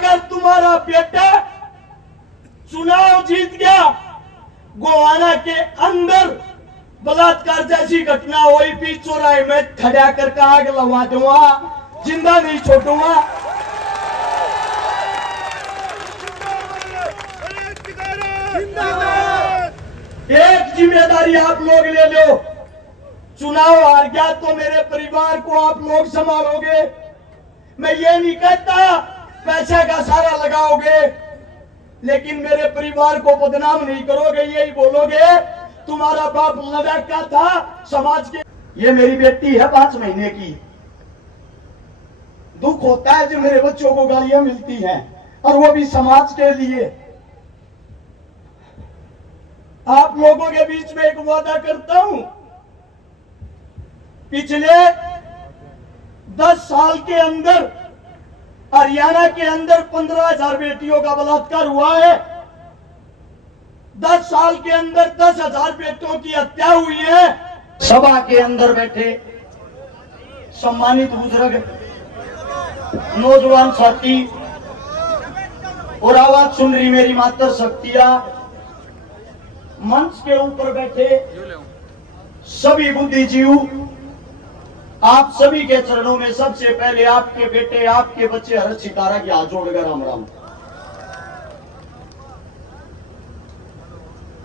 अगर तुम्हारा बेटा चुनाव जीत गया, गोवाना के अंदर बलात्कार जैसी घटना हुई भी चौराहे में खड़ा करके आग लगा दूंगा, जिंदा नहीं छोड़ूंगा। एक जिम्मेदारी आप लोग ले लो, चुनाव हार गया तो मेरे परिवार को आप लोग संभालोगे। मैं ये नहीं कहता पैसे का सारा लगाओगे, लेकिन मेरे परिवार को बदनाम नहीं करोगे। यही बोलोगे तुम्हारा बाप लड़का था समाज के। ये मेरी बेटी है 5 महीने की। दुख होता है जो मेरे बच्चों को गालियां मिलती हैं, और वो भी समाज के लिए। आप लोगों के बीच में एक वादा करता हूं, पिछले 10 साल के अंदर हरियाणा के अंदर 15,000 बेटियों का बलात्कार हुआ है। 10 साल के अंदर 10,000 बेटों की हत्या हुई है। सभा के अंदर बैठे सम्मानित बुजुर्ग, नौजवान साथी और आवाज सुन रही मेरी माता शक्तियां, मंच के ऊपर बैठे सभी बुद्धिजीवी, आप सभी के चरणों में सबसे पहले आपके बेटे, आपके बच्चे हर्ष सितारा की हाथ जोड़कर राम राम।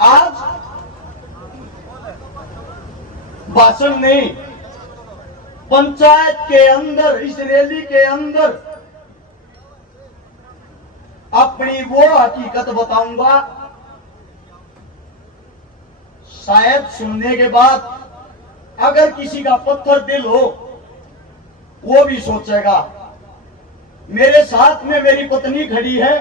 आज भाषण नहीं, पंचायत के अंदर, इस रैली के अंदर अपनी वो हकीकत बताऊंगा, शायद सुनने के बाद अगर किसी का पत्थर दिल हो वो भी सोचेगा। मेरे साथ में मेरी पत्नी खड़ी है।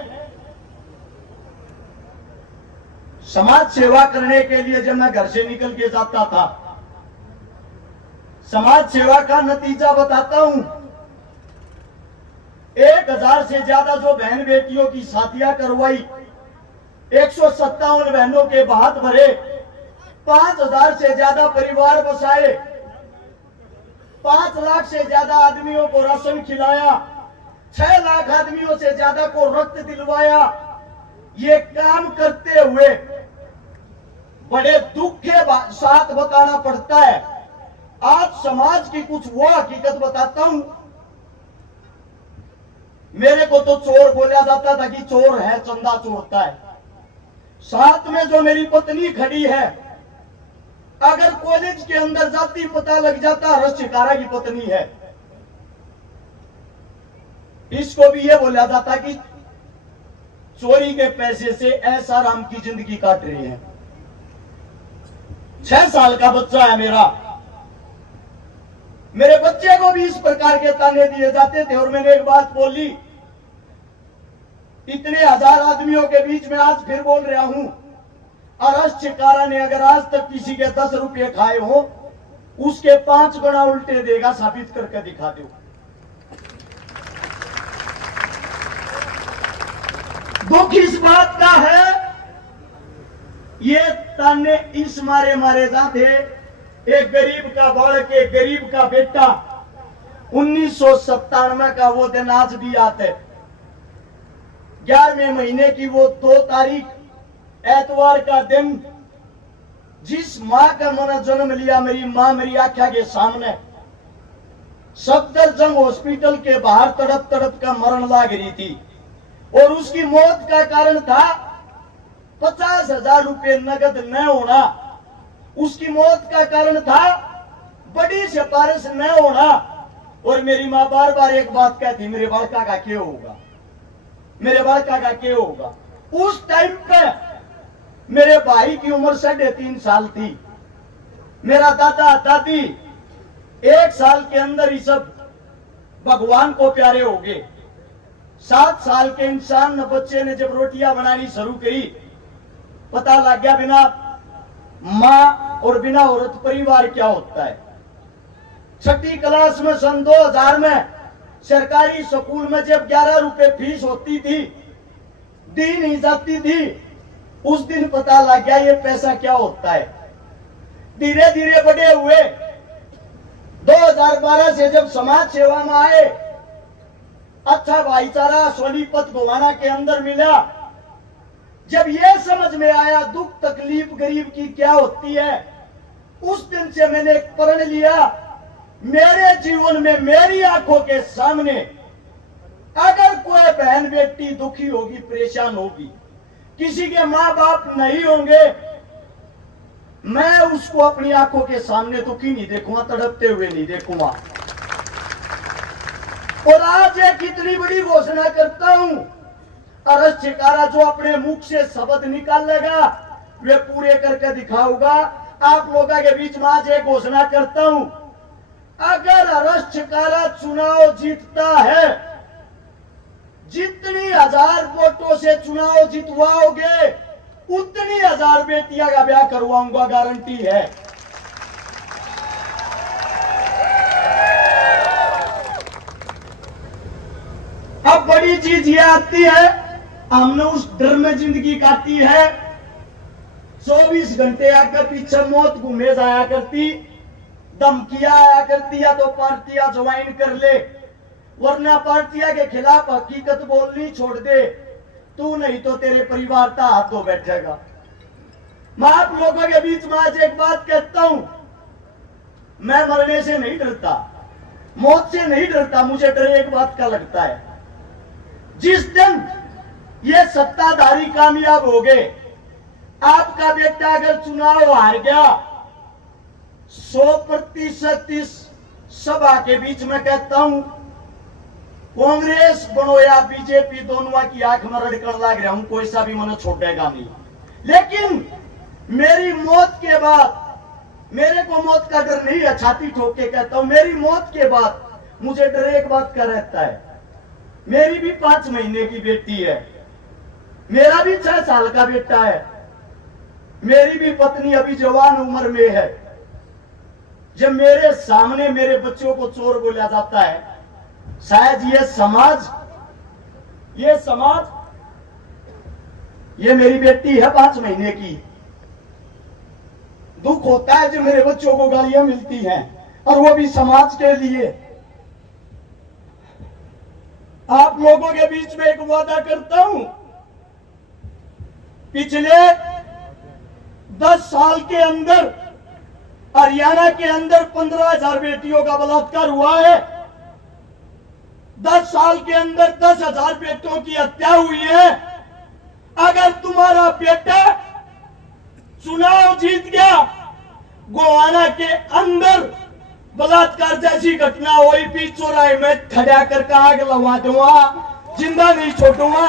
समाज सेवा करने के लिए जब मैं घर से निकल के जाता था, समाज सेवा का नतीजा बताता हूं। 1000 से ज्यादा जो बहन बेटियों की शादियां करवाई, 157 बहनों के हाथ भरे, 5,000 से ज्यादा परिवार बसाए, 5 लाख से ज्यादा आदमियों को राशन खिलाया, 6 लाख आदमियों से ज्यादा को रक्त दिलवाया। ये काम करते हुए बड़े दुख के साथ बताना पड़ता है। आज समाज की कुछ वो हकीकत बताता हूं। मेरे को तो चोर बोला जाता था कि चोर है, चंदा चोरता है। साथ में जो मेरी पत्नी खड़ी है, अगर कॉलेज के अंदर जाती पता लग जाता हर्ष सितारा की पत्नी है। इसको भी ये बोला जाता कि चोरी के पैसे से ऐसा राम की जिंदगी काट रही है। 6 साल का बच्चा है मेरा। मेरे बच्चे को भी इस प्रकार के ताने दिए जाते थे। और मैंने एक बात बोली, इतने 1000 आदमियों के बीच में आज फिर बोल रहा हूं, हर्ष सितारा ने अगर आज तक किसी के 10 रुपये खाए हो, उसके 5 गुना उल्टे देगा। साबित करके दिखा दो। दुख इस बात का है, ये ताने इस मारे जाते। एक गरीब का बालक, एक गरीब का बेटा, 1997 का वो दिन आज भी आता है। 11वें महीने की वो 2 तारीख एतवार का दिन, जिस मां का मैंने जन्म लिया, मेरी मां मेरी आंखों के सामने सफदरजंग हॉस्पिटल के बाहर तड़प तड़प का मरण लाग रही थी। और उसकी मौत का कारण था 50,000 रुपये नगद न होना। उसकी मौत का कारण था बड़ी सिफारिश न होना। और मेरी मां बार बार एक बात कहती, मेरे बालका का क्या होगा, मेरे बालका का क्या होगा। उस टाइम पे मेरे भाई की उम्र 3.5 साल थी। मेरा दादा दादी 1 साल के अंदर ही सब भगवान को प्यारे हो गए। 7 साल के इंसान बच्चे ने जब रोटियां बनानी शुरू करी, पता लग गया बिना मां और बिना औरत परिवार क्या होता है। 6ठी क्लास में सन 2000 में सरकारी स्कूल में जब 11 रुपए फीस होती थी, दी नहीं जाती थी, उस दिन पता लग गया ये पैसा क्या होता है। धीरे धीरे बड़े हुए। 2012 से जब समाज सेवा में आए, अच्छा भाईचारा सोनीपत गोवाना के अंदर मिला। जब यह समझ में आया दुख तकलीफ गरीब की क्या होती है, उस दिन से मैंने एक प्रण लिया, मेरे जीवन में मेरी आंखों के सामने अगर कोई बहन बेटी दुखी होगी, परेशान होगी, किसी के माँ बाप नहीं होंगे, मैं उसको अपनी आंखों के सामने दुखी नहीं देखूंगा, तड़पते हुए नहीं देखूंगा। और आज एक इतनी बड़ी घोषणा करता हूं, अरस छिकारा जो अपने मुख से शब्द निकालेगा वे पूरे करके दिखाऊंगा। आप लोगों के बीच में आज एक घोषणा करता हूं, अगर अरस छिकारा चुनाव जीतता है, जितनी 1000 वोटों से चुनाव जितवाओगे उतनी 1000 बेटियां का ब्याह करवाऊंगा, गारंटी है। अब बड़ी चीज ये आती है, हमने उस डर में जिंदगी काटी है। 24 घंटे आकर पीछे मौत घूमे जाया करती, धमकियां आया करती, या तो पार्टियां ज्वाइन कर ले, वरना पार्टियां के खिलाफ हकीकत बोलनी छोड़ दे, तू नहीं तो तेरे परिवार का हाथ धो बैठेगा। मैं आप लोगों के बीच में आज एक बात कहता हूं, मैं मरने से नहीं डरता, मौत से नहीं डरता, मुझे डर एक बात का लगता है, जिस दिन ये सत्ताधारी कामयाब हो गए, आपका बेटा अगर चुनाव हार गया, 100% इस सभा के बीच में कहता हूं, कांग्रेस बनो या बीजेपी, दोनों की आंख में रड़कन लग रहा हूं, कोई सा भी मन छोड़ेगा नहीं। लेकिन मेरी मौत के बाद, मेरे को मौत का डर नहीं है, छाती ठोक के कहता हूं, मेरी मौत के बाद मुझे डर एक बात का रहता है, मेरी भी 5 महीने की बेटी है, मेरा भी 6 साल का बेटा है, मेरी भी पत्नी अभी जवान उम्र में है। जब मेरे सामने मेरे बच्चों को चोर बोला जाता है, शायद ये समाज, ये मेरी बेटी है 5 महीने की, दुख होता है जब मेरे बच्चों को गालियां मिलती हैं, और वो भी समाज के लिए। आप लोगों के बीच में एक वादा करता हूं, पिछले 10 साल के अंदर हरियाणा के अंदर 15,000 बेटियों का बलात्कार हुआ है, 10 साल के अंदर 10,000 बेटों की हत्या हुई है। अगर तुम्हारा बेटा चुनाव जीत गया, गोवाना के अंदर बलात्कार जैसी घटना हुई भी, चौराहे में खड़ा करके आग लगा दूंगा, जिंदा नहीं छोड़ूंगा।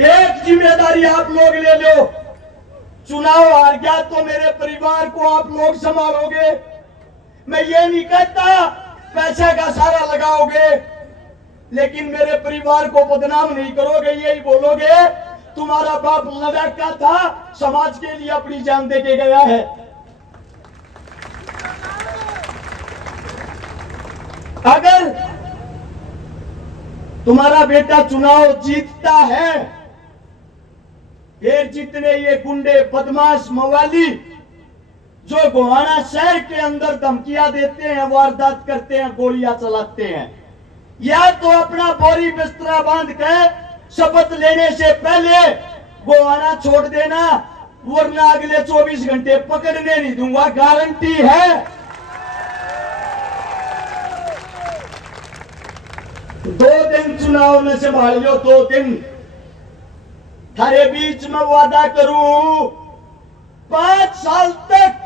एक जिम्मेदारी आप लोग ले लो, चुनाव हार गया तो मेरे परिवार को आप लोग संभालोगे। मैं ये नहीं कहता पैसे का सारा लगाओगे, लेकिन मेरे परिवार को बदनाम नहीं करोगे, यही बोलोगे तुम्हारा बाप लड़का था, समाज के लिए अपनी जान दे के गया है। अगर तुम्हारा बेटा चुनाव जीतता है, फिर जितने ये गुंडे बदमाश मवाली जो गोवाना शहर के अंदर धमकियां देते हैं, वारदात करते हैं, गोलियां चलाते हैं, या तो अपना बोरी बिस्तरा बांध के शपथ लेने से पहले गोवाना छोड़ देना, वरना अगले 24 घंटे पकड़ने नहीं दूंगा, गारंटी है। 2 दिन चुनाव में संभाल लो, 2 दिन थारे बीच में वादा करूं, 5 साल तक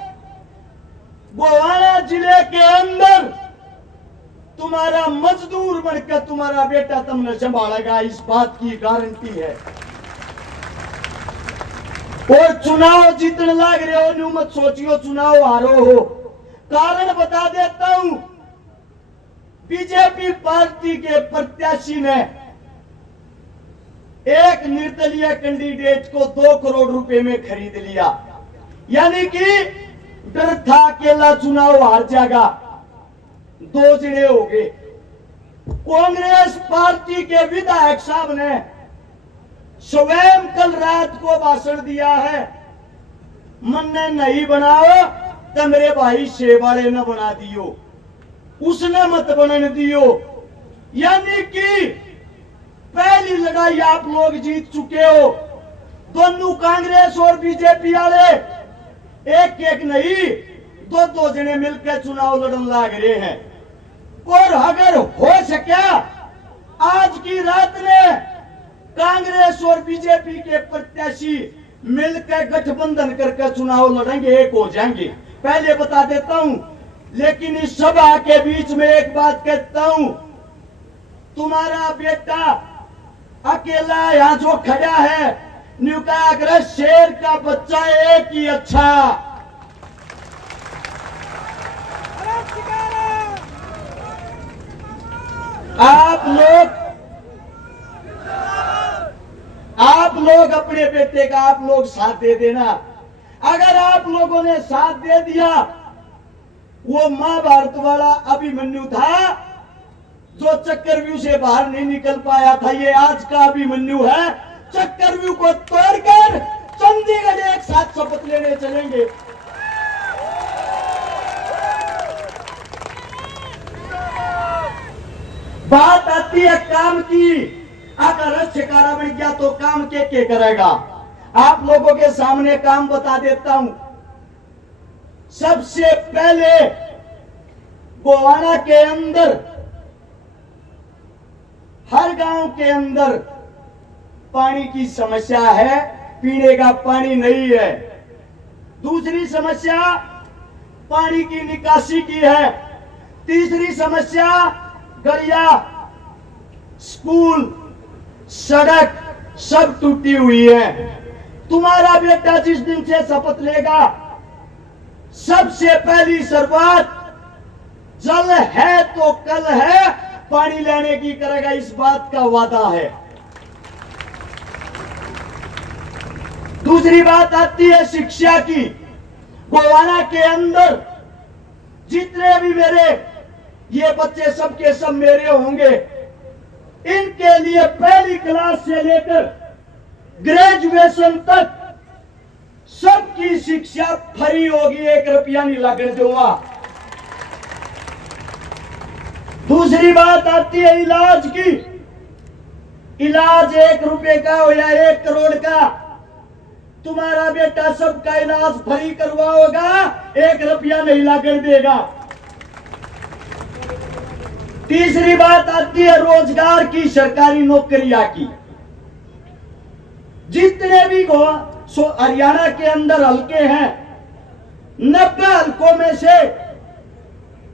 गोवाना जिले के अंदर तुम्हारा मजदूर बनकर तुम्हारा बेटा तुमने संभालेगा, इस बात की गारंटी है। और चुनाव जीतने लग रहे हो, न्यू मत सोचियो चुनाव हारो हो। कारण बता देता हूं, बीजेपी पार्टी के प्रत्याशी ने एक निर्दलीय कैंडिडेट को 2 करोड़ रुपए में खरीद लिया, यानी कि डर था अकेला चुनाव हार जाएगा, 2 जने हो गए। कांग्रेस पार्टी के विधायक साहब ने स्वयं कल रात को भाषण दिया है, मन ने नहीं बनाओ, तो मेरे भाई शेवाड़े न बना दियो, उसने मत बनने दियो। यानी कि पहली लड़ाई आप लोग जीत चुके हो। दोनों कांग्रेस और बीजेपी वाले एक एक नहीं, दो दो जने मिलकर चुनाव लड़न लाग रहे हैं। और अगर हो सका आज की रात में कांग्रेस और बीजेपी के प्रत्याशी मिलकर गठबंधन करके चुनाव लड़ेंगे, एक हो जाएंगे, पहले बता देता हूं। लेकिन इस सभा के बीच में एक बात कहता हूं, तुम्हारा बेटा अकेला यहां जो खड़ा है, न्यूकाग्रह शेर का बच्चा एक ही अच्छा। आप लोग अपने बेटे का आप लोग साथ दे देना। अगर आप लोगों ने साथ दे दिया, वो महाभारत वाला अभिमन्यु था जो चक्रव्यूह से बाहर नहीं निकल पाया था, ये आज का अभिमन्यु है। चक्रव्यूह को तोड़कर चंडीगढ़ एक साथ शपथ लेने चलेंगे। बात आती है काम की, अगर रक्षकारा बन गया तो काम के करेगा। आप लोगों के सामने काम बता देता हूं। सबसे पहले गोवाना के अंदर, हर गांव के अंदर पानी की समस्या है, पीने का पानी नहीं है। दूसरी समस्या पानी की निकासी की है। तीसरी समस्या गलिया, स्कूल, सड़क सब टूटी हुई है। तुम्हारा बेटा जिस दिन से शपथ लेगा, सबसे पहली शुरुआत जल है तो कल है, पानी लेने की करेगा, इस बात का वादा है। दूसरी बात आती है शिक्षा की। गोवाना के अंदर जितने भी मेरे ये बच्चे सबके सब मेरे होंगे, इनके लिए पहली क्लास से लेकर ग्रेजुएशन तक सबकी शिक्षा फ्री होगी, 1 रुपया नहीं लगने दूंगा। दूसरी बात आती है इलाज की। इलाज 1 रुपए का हो या 1 करोड़ का, तुम्हारा बेटा सबका इलाज फ्री करवाओगा, 1 रुपया नहीं लगने देगा। तीसरी बात आती है रोजगार की, सरकारी नौकरियां की। जितने भी हरियाणा के अंदर हलके हैं, 90 हलकों में से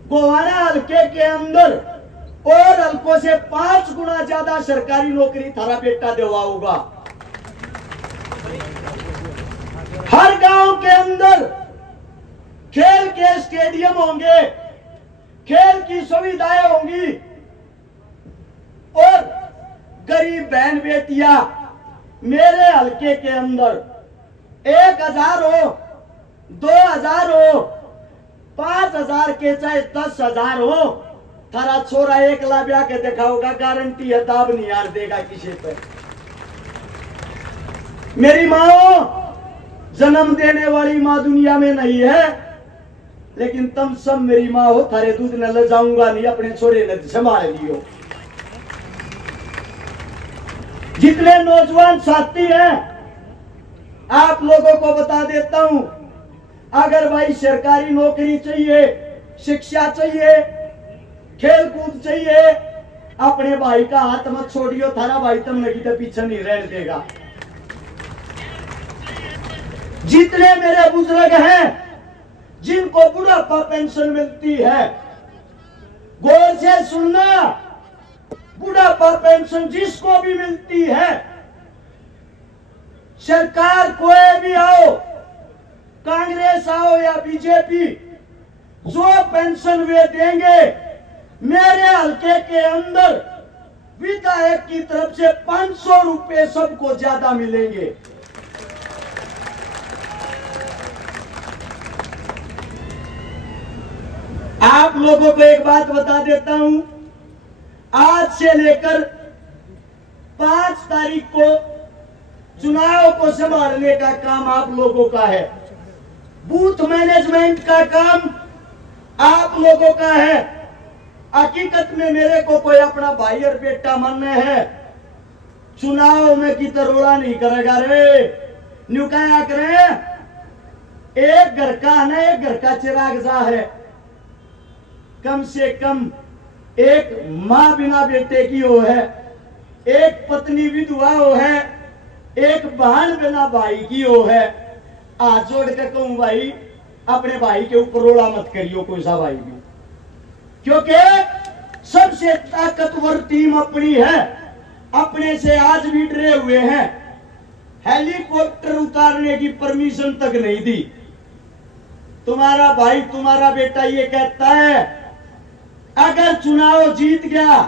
गोवाना हलके के अंदर और हलकों से 5 गुना ज्यादा सरकारी नौकरी थारा बेटा दिलवाऊंगा। हर गांव के अंदर खेल के स्टेडियम होंगे, खेल की सुविधाएं होंगी, और गरीब बहन बेटियां मेरे हलके के अंदर 1000 हो, 2000 हो, 5000 के चाहे 10,000 हो, थारा छोरा 1 लाख ब्याह के दिखाओगा, गारंटी है, दाब नहीं यार देगा किसी पे। मेरी माँ जन्म देने वाली माँ दुनिया में नहीं है, लेकिन तुम सब मेरी माँ हो, थारे दूध न ले जाऊंगा नहीं, अपने छोरे ने संभाल लियो। जितने नौजवान साथी हैं, आप लोगों को बता देता हूं, अगर भाई सरकारी नौकरी चाहिए, शिक्षा चाहिए, खेल कूद चाहिए, अपने भाई का हाथ मत छोड़ियो, थारा भाई तुम नहीं तो पीछे नहीं रहने देगा। जितने मेरे बुजुर्ग हैं जिनको बुढ़ापा पेंशन मिलती है, गौर से सुनना, बुढ़ापा पेंशन जिसको भी मिलती है, सरकार कोई भी आओ, कांग्रेस आओ या बीजेपी, जो पेंशन वे देंगे, मेरे हलके के अंदर विधायक की तरफ से 500 रुपए सबको ज्यादा मिलेंगे। आप लोगों को एक बात बता देता हूं, आज से लेकर 5 तारीख को चुनाव को संभालने का काम आप लोगों का है। बूथ मैनेजमेंट का काम आप लोगों का है। हकीकत में मेरे को कोई अपना भाई और बेटा मानना है, चुनाव में की तरोड़ा नहीं करेगा रे। न्यू क्या करे, एक घर का है ना, एक घर का चिराग जा है। कम से कम एक माँ बिना बेटे की हो है, एक पत्नी विधवा हो है, एक बहन बिना भाई की हो है। आज जोड़ के कहूं भाई, अपने भाई के ऊपर रोड़ा मत करियो कोई सा भाई भी, क्योंकि सबसे ताकतवर टीम अपनी है। अपने से आज भी डरे हुए हैं, हेलीकॉप्टर उतारने की परमिशन तक नहीं दी। तुम्हारा भाई तुम्हारा बेटा ये कहता है अगर चुनाव जीत गया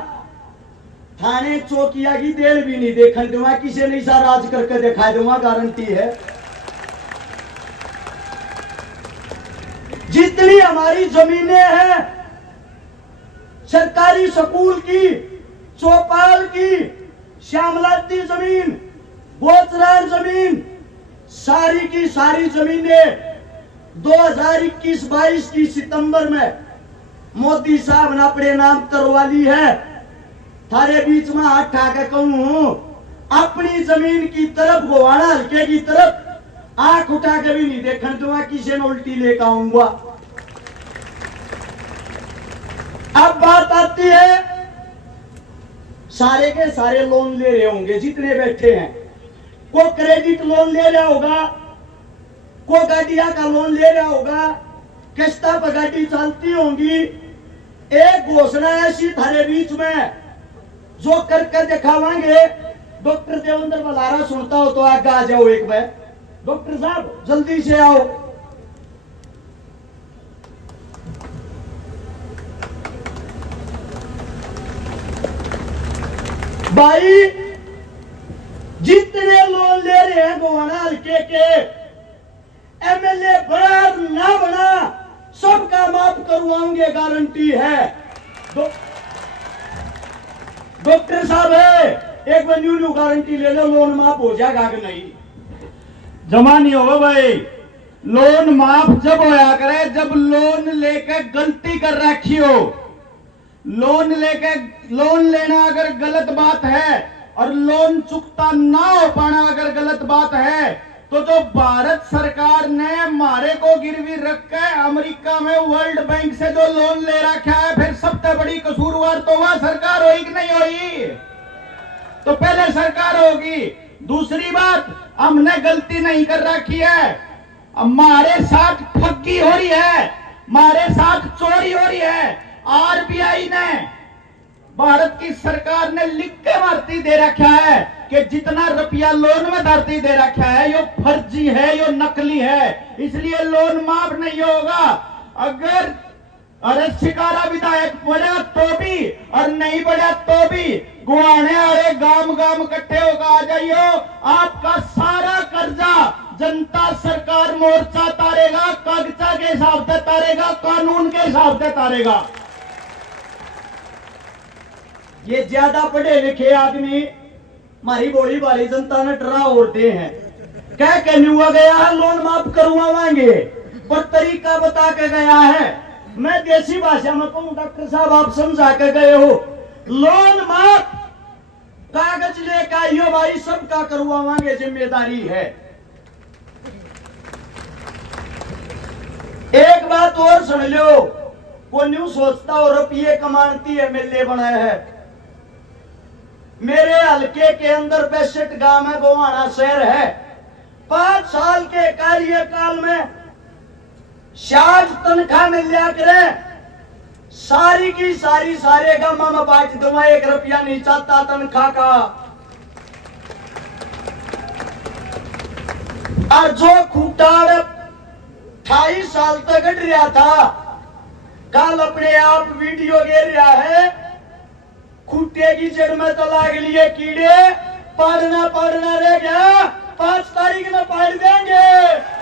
थाने चौकिया की देर भी नहीं देखने दूंगा, किसी नहीं सा राज करके दिखा दूंगा, गारंटी है। जितनी हमारी जमीनें हैं, सरकारी स्कूल की, चौपाल की, श्यामलाती जमीन, बोचरार जमीन, सारी की सारी जमीनें 2021-22 की सितंबर में मोदी साहब ने अपने नाम करवा ली है। थारे बीच में हाथ ठाके कहूं, अपनी जमीन की तरफ गोवाना हल्के की तरफ आंख उठा के भी नहीं देखने दूंगा, किसी ने उल्टी लेकर आऊंगा। अब बात आती है, सारे के सारे लोन ले रहे होंगे जितने बैठे हैं। को क्रेडिट लोन ले रहा होगा, को गाड़िया का लोन ले रहा होगा, किस्ता पर गाड़ी चलती होंगी। एक घोषणा ऐसी थारे बीच में जो करके दिखावांगे। डॉक्टर देवेंद्र बलारा सुनता हो तो आगे आ जाओ एक बार। डॉक्टर साहब जल्दी से आओ। भाई जितने लोन ले रहे हैं गोवाना हल्के के, एमएलए बना ना बना सबका माफ करवाऊंगे, गारंटी है। डॉक्टर साहब है, एक बार न्यू गारंटी ले लो, लोन माफ हो जाएगा कि नहीं? जमा नहीं होगा भाई। लोन माफ जब होया करे जब लोन लेके गलती कर रखी हो। लोन लेना अगर गलत बात है और लोन चुकता ना हो पाना अगर गलत बात है, तो जो भारत सरकार ने हमारे को गिरवी रख के अमेरिका में वर्ल्ड बैंक से जो लोन ले रखा है, फिर सबसे बड़ी कसूरवार तो वह सरकार होगी कि नहीं होगी? तो पहले सरकार होगी। दूसरी बात, हमने गलती नहीं कर रखी है, हमारे साथ ठगी हो रही है, हमारे साथ चोरी हो रही है। आरबीआई ने, भारत की सरकार ने लिख के भर्ती दे रखा है कि जितना रुपया लोन में धरती दे रखा है यो फर्जी है, यो नकली है, इसलिए लोन माफ नहीं होगा। अगर अरे शिकारा विधायक बढ़ा तो भी और नहीं बढ़ा तो भी गुआने वाले गांव गांव इकट्ठे होकर आ जाइयो। आपका सारा कर्जा जनता सरकार मोर्चा तारेगा, कागजा के हिसाब से तारेगा, कानून के हिसाब से तारेगा। ये ज्यादा पढ़े लिखे आदमी हमारी बोली वाली जनता ने डरा उड़ते हैं, क्या कहने हुआ गया है लोन माफ करवाएंगे, पर तरीका बता के गया है। मैं देसी भाषा में कहूं, डॉक्टर साहब आप समझा के गए हो, लोन माफ कागज लेकर आइयो भाई, सबका करवाएंगे, जिम्मेदारी है। एक बात और सुन लो, वो न्यू सोचता और रुपये कमाती एमएलए बनाया है। मेरे हल्के के अंदर 65 गांव में गोवाना शहर है। 5 साल के कार्यकाल में 60 तनख्वाह मिल लिया करे, सारी की सारी सारे गांव में बांट दूंगा, 1 रुपया नहीं चाहता तनख्वाह का। और जो खूटाड़ 28 साल तक गट रहा था, कल अपने आप वीडियो गिर रहा है, खूटे की जड़ में तो लाग लिए कीड़े, पढ़ना रह गया, 5 तारीख में पढ़ देंगे।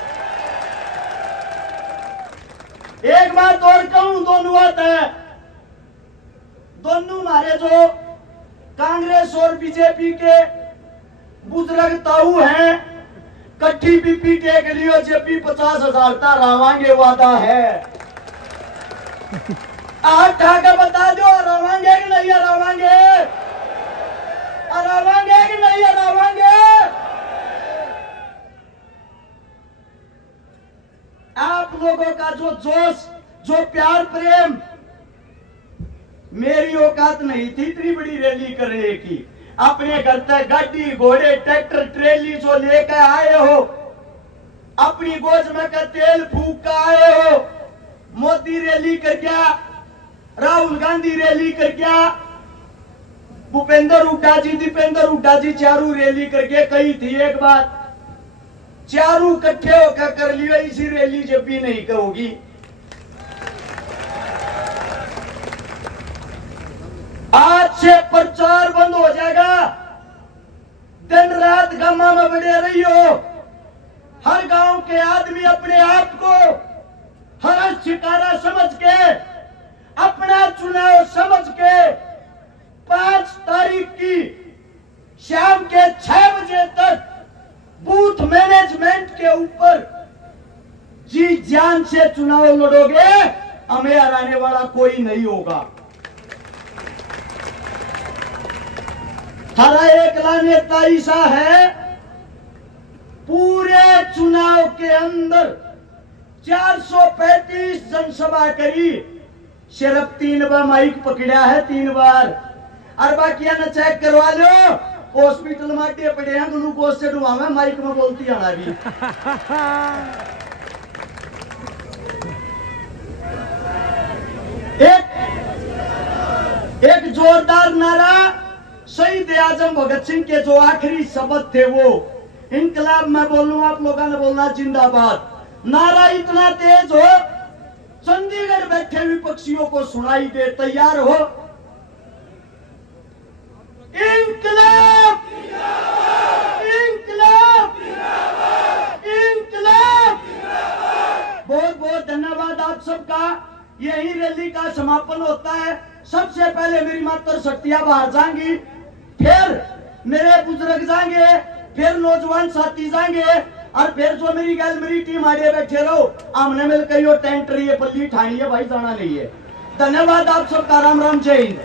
एक बात और कहूं, दोनों आता है, दोनों हमारे जो कांग्रेस और बीजेपी के बुजुर्ग ताऊ हैं, कट्ठी बीपी टेक लियो जब भी 50,000 ता रावांगे वादा है। आज ठाकर बता दो रावांगे कि नहीं रावांगे, रावांगे कि नहीं रावांगे। आप लोगों का जो जोश, जो प्यार प्रेम, मेरी औकात नहीं थी इतनी बड़ी रैली करने की। अपने घर तक गाड़ी घोड़े ट्रैक्टर ट्रेली जो लेकर आए हो, अपनी गोद में का तेल फूक कर आए हो। मोदी रैली कर गया, राहुल गांधी रैली कर गया, भूपेंद्र हुड्डा जी, दीपेंद्र हुड्डा जी चारों रैली करके कही थी एक बात, चारों इकट्ठे होकर कर लियो इसी रैली जब भी नहीं कहोगी। आज से प्रचार बंद हो जाएगा। दिन रात गांव में बड़े रही हो। हर गांव के आदमी अपने आप को हर शिकारा समझ के, अपना चुनाव समझ के 5 तारीख की शाम के 6 बजे तक बूथ मैनेजमेंट के ऊपर जी जान से चुनाव लड़ोगे, हमें हराने वाला कोई नहीं होगा। हरा एक नेता ऐसा है, पूरे चुनाव के अंदर 435 जनसभा करी, सिर्फ 3 बार माइक पकड़ा है, 3 बार। और बाकी ना चेक करवा लो, हॉस्पिटल में अड्डे पड़े हैं, ग्लूकोज से डुबा में माइक में बोलती आना भी। एक जोरदार नारा शहीद आजम भगत सिंह के जो आखिरी शब्द थे वो, इनकलाब में बोलूं, आप लोगों ने बोलना जिंदाबाद। नारा इतना तेज हो चंडीगढ़ बैठे विपक्षियों को सुनाई दे। तैयार हो? इनकलाब, इनकलाब, इनकलाब। बहुत बहुत धन्यवाद आप सबका। यही रैली का समापन होता है। सबसे पहले मेरी मातर शक्तियां बाहर जाएंगी, फिर मेरे बुजुर्ग जाएंगे, फिर नौजवान साथी जाएंगे, और फिर जो मेरी टीम आगे बैठे रहो, आमने मिलकर यो टेंट रही है, पल्ली ठानी है भाई, जाना नहीं है। धन्यवाद आप सबका। राम राम, जय हिंद।